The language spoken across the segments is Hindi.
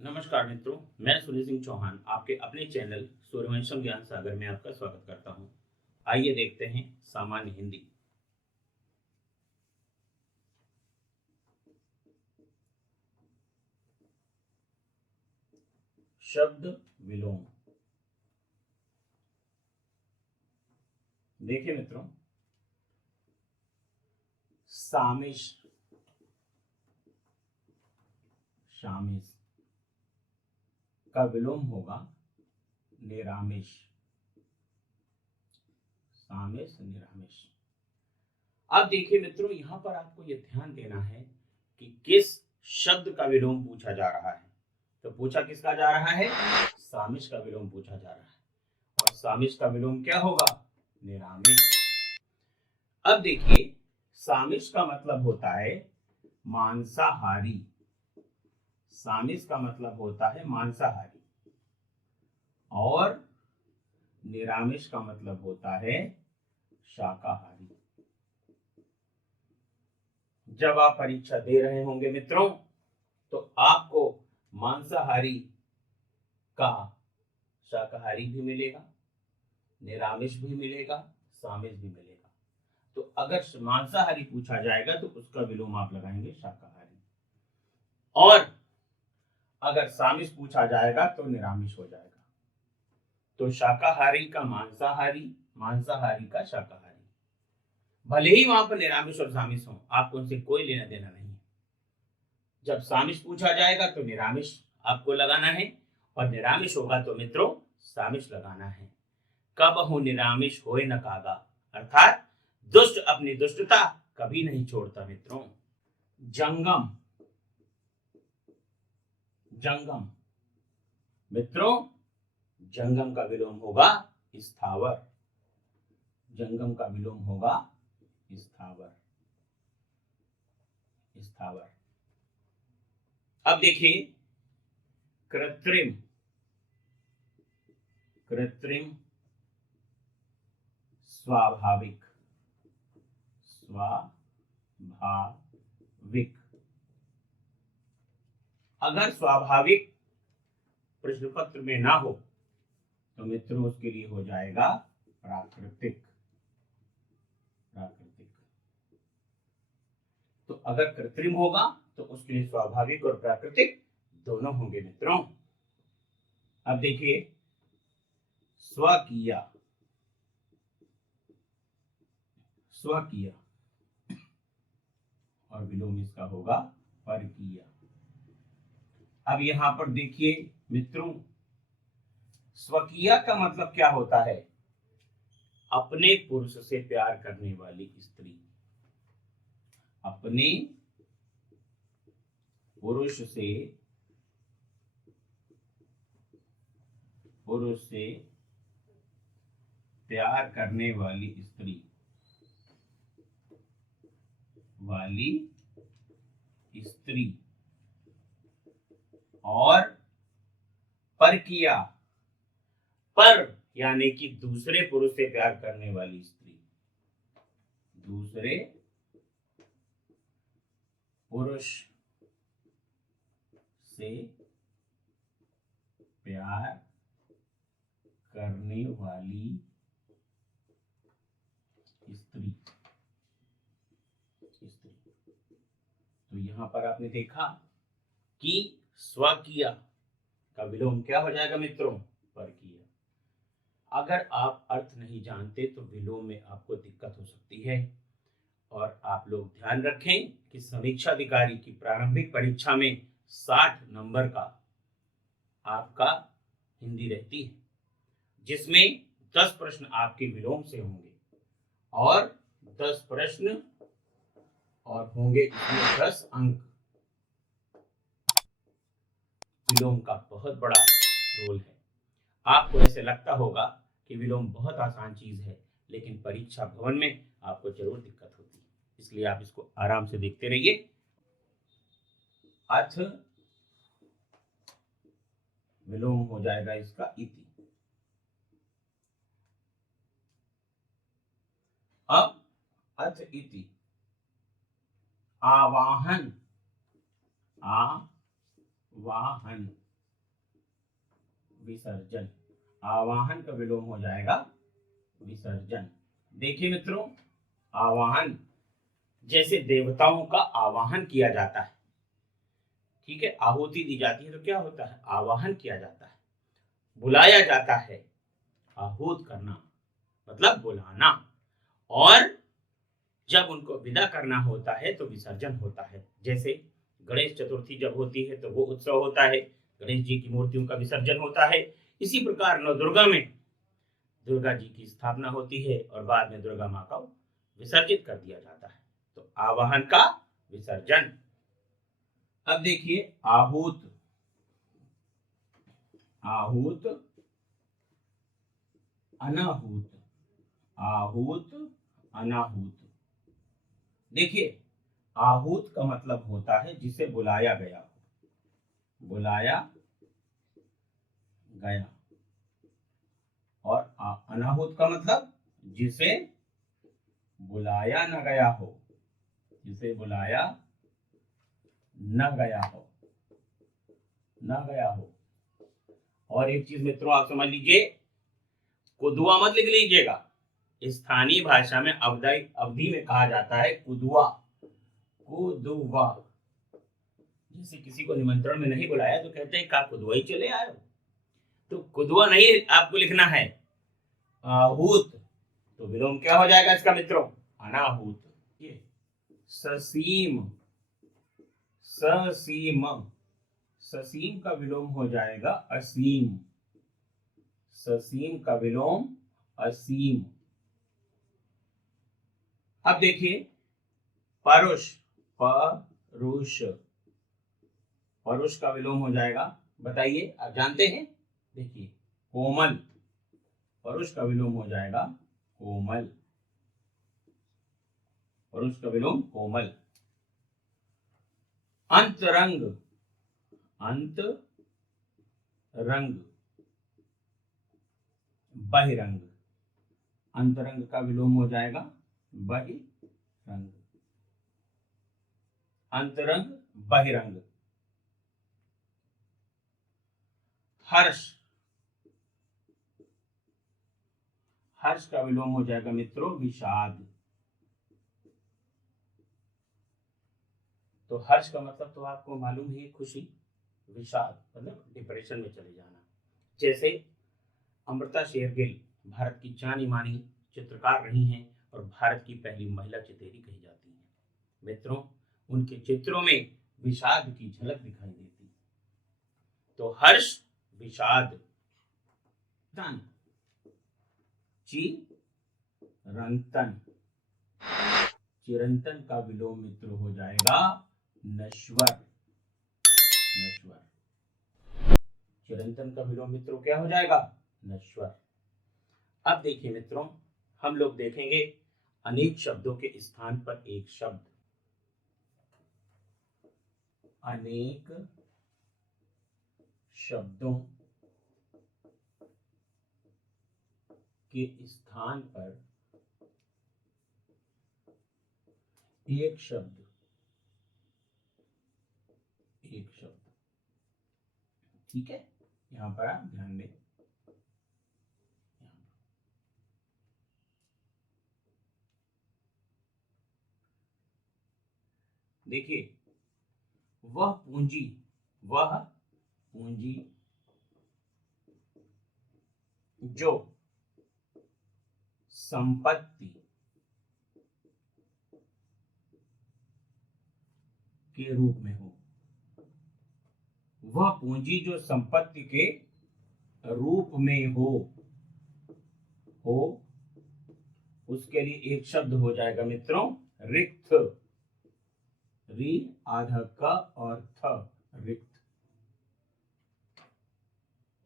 नमस्कार मित्रों, मैं सुनील सिंह चौहान आपके अपने चैनल सूर्यवंशम ज्ञान सागर में आपका स्वागत करता हूं। आइए देखते हैं सामान्य हिंदी। शब्द विलोम। देखिए मित्रों, सामिश, शामिश का विलोम होगा निरामिष। सामिश, निरामिष। अब देखिए मित्रों, यहां पर आपको यह ध्यान देना है कि किस शब्द का विलोम पूछा जा रहा है। तो पूछा किसका जा रहा है? सामिश का विलोम पूछा जा रहा है। और सामिश का विलोम क्या होगा? निरामिष। अब देखिए, सामिश का मतलब होता है मांसाहारी। सामिश का मतलब होता है मांसाहारी और निरामिष का मतलब होता है शाकाहारी। जब आप परीक्षा दे रहे होंगे मित्रों, तो आपको मांसाहारी का शाकाहारी भी मिलेगा, निरामिष भी मिलेगा, सामिश भी मिलेगा। तो अगर मांसाहारी पूछा जाएगा तो उसका विलोम आप लगाएंगे शाकाहारी, और अगर सामिश पूछा जाएगा तो निरामिष हो जाएगा। तो शाकाहारी का मांसाहारी, मांसाहारी का शाकाहारी। भले ही वहां पर निरामिष और सामिश हो, आपको उनसे कोई लेना देना नहीं है। जब सामिश पूछा जाएगा तो निरामिष आपको लगाना है, और निरामिष होगा तो मित्रों सामिश लगाना है। कब हो निरामिष होए न कागा, अर्थात दुष्ट अपनी दुष्टता कभी नहीं छोड़ता मित्रों। जंगम। जंगम मित्रों, जंगम का विलोम होगा स्थावर। जंगम का विलोम होगा स्थावर। स्थावर। अब देखिए, कृत्रिम। कृत्रिम, स्वाभाविक। स्वाभाविक। अगर स्वाभाविक प्रश्न पत्र में ना हो तो मित्रों उसके लिए हो जाएगा प्राकृतिक। प्राकृतिक। तो अगर कृत्रिम होगा तो उसके लिए स्वाभाविक और प्राकृतिक दोनों होंगे मित्रों। अब देखिए, स्वकीय। स्वकीय और विलोम इसका होगा परकीय। अब यहां पर देखिए मित्रों, स्वकीय का मतलब क्या होता है? अपने पुरुष से प्यार करने वाली स्त्री। अपने पुरुष से प्यार करने वाली स्त्री। और परकीया, पर यानी कि दूसरे पुरुष से प्यार करने वाली स्त्री। दूसरे पुरुष से प्यार करने वाली स्त्री। तो यहां पर आपने देखा कि स्वकीय का विलोम क्या हो जाएगा मित्रों? परकीय। अगर आप अर्थ नहीं जानते तो विलोम में आपको दिक्कत हो सकती है। और आप लोग ध्यान रखें कि समीक्षा अधिकारी की प्रारंभिक परीक्षा में 60 नंबर का आपका हिंदी रहती है, जिसमें 10 प्रश्न आपके विलोम से होंगे और 10 प्रश्न और होंगे इसमें 10 अंक। विलोम का बहुत बड़ा रोल है। आपको ऐसे लगता होगा कि विलोम बहुत आसान चीज है, लेकिन परीक्षा भवन में आपको जरूर दिक्कत होती है। इसलिए आप इसको आराम से देखते रहिए। अथ विलोम हो जाएगा इसका इति। अब अथ इति, आवाहन। आवाहन विसर्जन। आवाहन का विलोम हो जाएगा विसर्जन। देखिए मित्रों, आवाहन जैसे देवताओं का आवाहन किया जाता है, ठीक है, आहुति दी जाती है तो क्या होता है, आवाहन किया जाता है, बुलाया जाता है। आहूत करना मतलब बुलाना। और जब उनको विदा करना होता है तो विसर्जन होता है। जैसे गणेश चतुर्थी जब होती है तो वो उत्सव होता है, गणेश जी की मूर्तियों का विसर्जन होता है। इसी प्रकार नवदुर्गा में दुर्गा जी की स्थापना होती है और बाद में दुर्गा माँ का विसर्जित कर दिया जाता है। तो आवाहन का विसर्जन। अब देखिए आहूत, आहूत, अनाहूत, आहूत, अनाहूत। देखिए आहूत का मतलब होता है जिसे बुलाया गया, बुलाया गया। और अनाहूत का मतलब जिसे बुलाया न गया हो, जिसे बुलाया न गया हो, न गया हो। और एक चीज मित्रों आप समझ लीजिए, कुदुआ मत लिख लीजिएगा। स्थानीय भाषा में अवधि में कहा जाता है कुदुआ, कुदुआ। जैसे किसी को निमंत्रण में नहीं बुलाया तो कहते हैं का कुदुआ ही चले आए हो। तो कुदुआ नहीं आपको लिखना है, आहूत। तो विलोम क्या हो जाएगा इसका मित्रों, अनाहूत। ये ससीम, ससीम, ससीम का विलोम हो जाएगा असीम, ससीम का विलोम असीम। अब देखिए परुष, परुष, परुष का विलोम हो जाएगा, बताइए आप जानते हैं। देखिए कोमल, परुष का विलोम हो जाएगा कोमल, परुष का विलोम कोमल। अंतरंग, अंत रंग, बहिरंग। अंतरंग का विलोम हो जाएगा बहिरंग, अंतरंग बहिरंग। हर्ष, हर्ष का विलोम हो जाएगा मित्रों विषाद। तो हर्ष का मतलब तो आपको मालूम ही, खुशी। विषाद मतलब डिप्रेशन में चले जाना। जैसे अमृता शेरगिल भारत की जानी मानी चित्रकार रही हैं और भारत की पहली महिला चितेरी कही जाती हैं। मित्रों उनके चित्रों में विषाद की झलक दिखाई देती। तो हर्ष, विषाद। चिरंतन, चिरंतन का विलोम मित्र हो जाएगा नश्वर, नश्वर। चिरंतन का विलोम मित्रों क्या हो जाएगा, नश्वर। अब देखिए मित्रों, हम लोग देखेंगे अनेक शब्दों के स्थान पर एक शब्द, अनेक शब्दों के स्थान पर एक शब्द, एक शब्द। ठीक है, यहां पर आप ध्यान दें। देखिए वह पूंजी, वह पूंजी जो संपत्ति के रूप में हो, वह पूंजी जो संपत्ति के रूप में हो उसके लिए एक शब्द हो जाएगा मित्रों रिक्त, री आधा क और थ, रिक्त।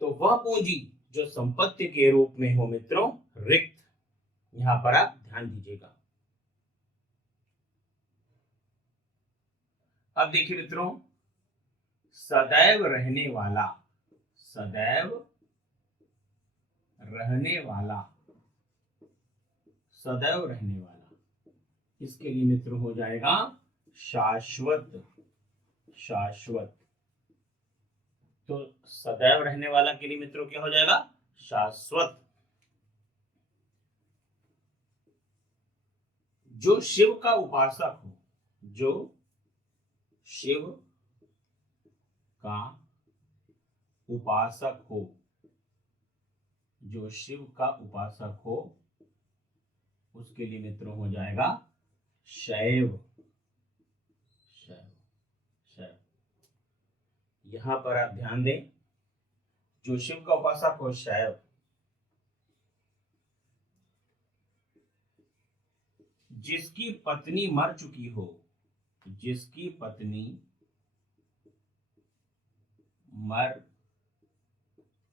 तो वह पूंजी जो संपत्ति के रूप में हो मित्रों रिक्त, यहां पर आप ध्यान दीजिएगा। अब देखिए मित्रों, सदैव रहने वाला, सदैव रहने वाला, सदैव रहने वाला, इसके लिए मित्र हो जाएगा शाश्वत, शाश्वत। तो सदैव रहने वाला के लिए मित्रों क्या हो जाएगा? शाश्वत। जो शिव का उपासक हो, जो शिव का उपासक हो, जो शिव का उपासक हो, उसके लिए मित्रों हो जाएगा शैव। शैव, शैव। यहां पर आप ध्यान दें, जो शिव का उपासक हो शैव, जिसकी पत्नी मर चुकी हो, जिसकी पत्नी मर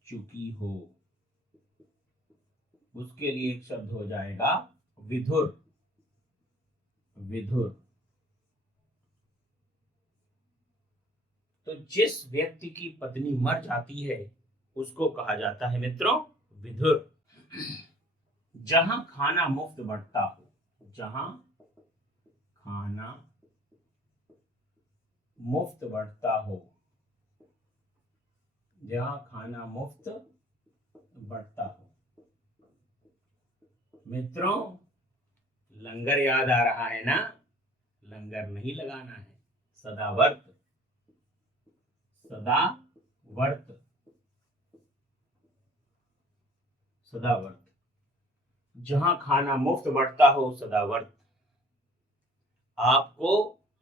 चुकी हो, उसके लिए एक शब्द हो जाएगा विधुर। विधुर। तो जिस व्यक्ति की पत्नी मर जाती है उसको कहा जाता है मित्रों विधुर। जहां खाना मुफ्त बंटता हो, जहां खाना मुफ्त बंटता हो, जहां खाना मुफ्त बंटता हो। मित्रों लंगर याद आ रहा है ना? लंगर नहीं लगाना है, सदावर्त। सदावर्त। सदावर्त। जहां खाना मुफ्त बंटता हो, सदावर्त। आपको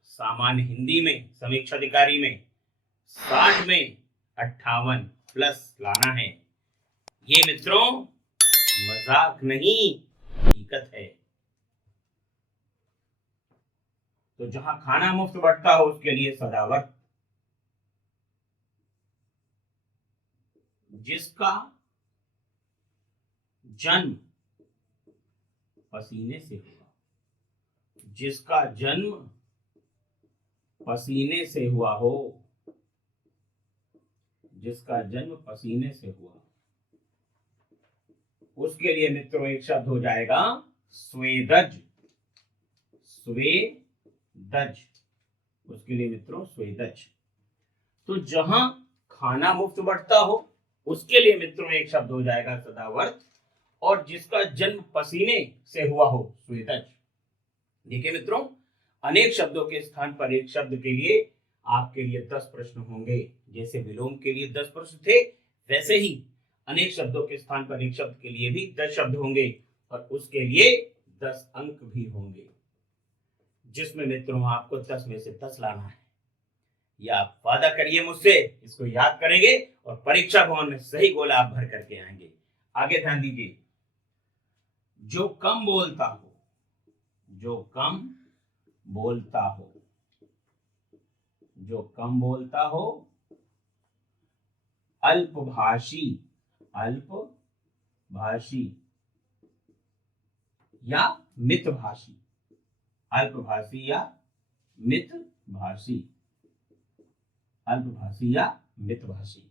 सामान्य हिंदी में, समीक्षा अधिकारी में 60 में 58 प्लस लाना है। ये मित्रों मजाक नहीं, हकीकत है। तो जहां खाना मुफ्त बंटता हो उसके लिए सदावर्त। जिसका जन्म पसीने से हुआ, जिसका जन्म पसीने से हुआ हो, जिसका जन्म पसीने से हुआ, उसके लिए मित्रों एक शब्द हो जाएगा स्वेदज। स्वेदज। उसके लिए मित्रों स्वेदज। तो जहां खाना मुफ्त बंटता हो उसके लिए मित्रों एक शब्द हो जाएगा सदावर्त, और जिसका जन्म पसीने से हुआ हो, स्वेदज। देखिए मित्रों, अनेक शब्दों के स्थान पर एक शब्द के लिए आपके लिए 10 प्रश्न होंगे। जैसे विलोम के लिए 10 प्रश्न थे, वैसे ही अनेक शब्दों के स्थान पर एक शब्द के लिए भी 10 शब्द होंगे और उसके लिए 10 अंक भी होंगे, जिसमें मित्रों आपको 10 में से 10 लाना है। या आप वादा करिए मुझसे, इसको याद करेंगे और परीक्षा भवन में सही गोला आप भर करके आएंगे। आगे ध्यान दीजिए। जो कम बोलता हो, जो कम बोलता हो, जो कम बोलता हो, अल्पभाषी। अल्पभाषी या मितभाषी। अल्पभाषी या मितभाषी। अल्पभाषी या मितभाषी।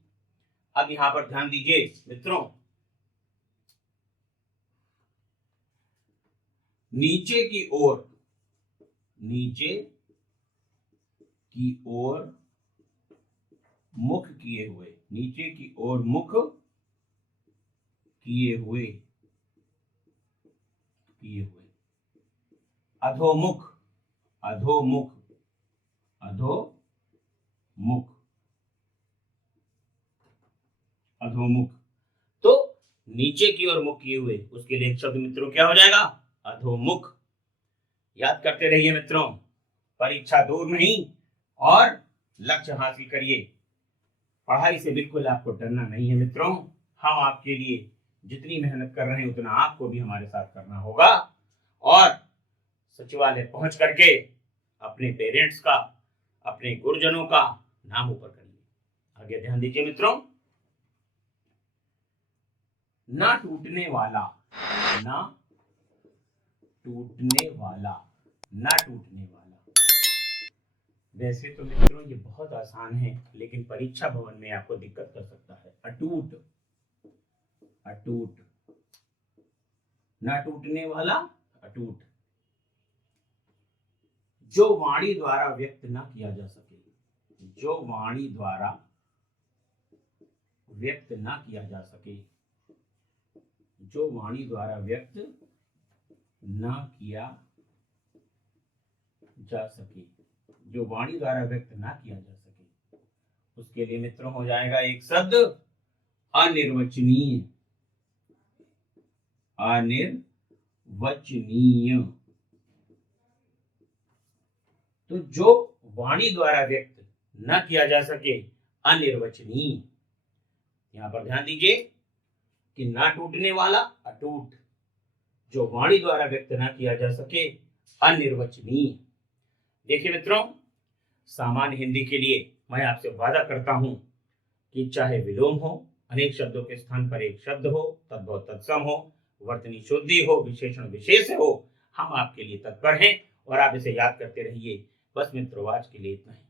अब यहां पर ध्यान दीजिए मित्रों, नीचे की ओर, नीचे की ओर मुख किए हुए, नीचे की ओर मुख किए हुए, किए हुए। अधोमुख। अधोमुख। अधोमुख। अधोमुख। तो नीचे की ओर मुख किए हुए, उसके लिए एक शब्द मित्रों क्या हो जाएगा? अधोमुख। याद करते रहिए मित्रों, परीक्षा दूर नहीं और लक्ष्य हासिल करिए। पढ़ाई से बिल्कुल आपको डरना नहीं है मित्रों। हम आपके लिए जितनी मेहनत कर रहे हैं उतना आपको भी हमारे साथ करना होगा, और सचिवालय पहुंच करके अपने पेरेंट्स का, अपने गुरुजनों का नाम ऊपर करिए। आगे ध्यान दीजिए मित्रों, ना टूटने वाला, ना टूटने वाला, ना टूटने वाला। वैसे तो मित्रों ये बहुत आसान है, लेकिन परीक्षा भवन में आपको दिक्कत कर सकता है। अटूट। अटूट। ना टूटने वाला, अटूट। जो वाणी द्वारा व्यक्त ना किया जा सके, जो वाणी द्वारा व्यक्त ना किया जा सके, जो वाणी द्वारा व्यक्त ना किया जा सके, जो वाणी द्वारा व्यक्त ना किया जा सके, उसके लिए मित्रों हो जाएगा एक शब्द अनिर्वचनीय। अनिर्वचनीय, तो जो वाणी द्वारा व्यक्त न किया जा सके, अनिर्वचनीय। यहां पर ध्यान दीजिए कि ना टूटने वाला अटूट, जो वाणी द्वारा व्यक्त न किया जा सके, अनिर्वचनीय। देखिए मित्रों, सामान्य हिंदी के लिए मैं आपसे वादा करता हूं कि चाहे विलोम हो, अनेक शब्दों के स्थान पर एक शब्द हो, तद्भव तत्सम हो, वर्तनी शुद्धि हो, विशेषण विशेष हो, हम आपके लिए तत्पर हैं और आप इसे याद करते रहिए। बस मित्रों, आज के लिए इतना ही।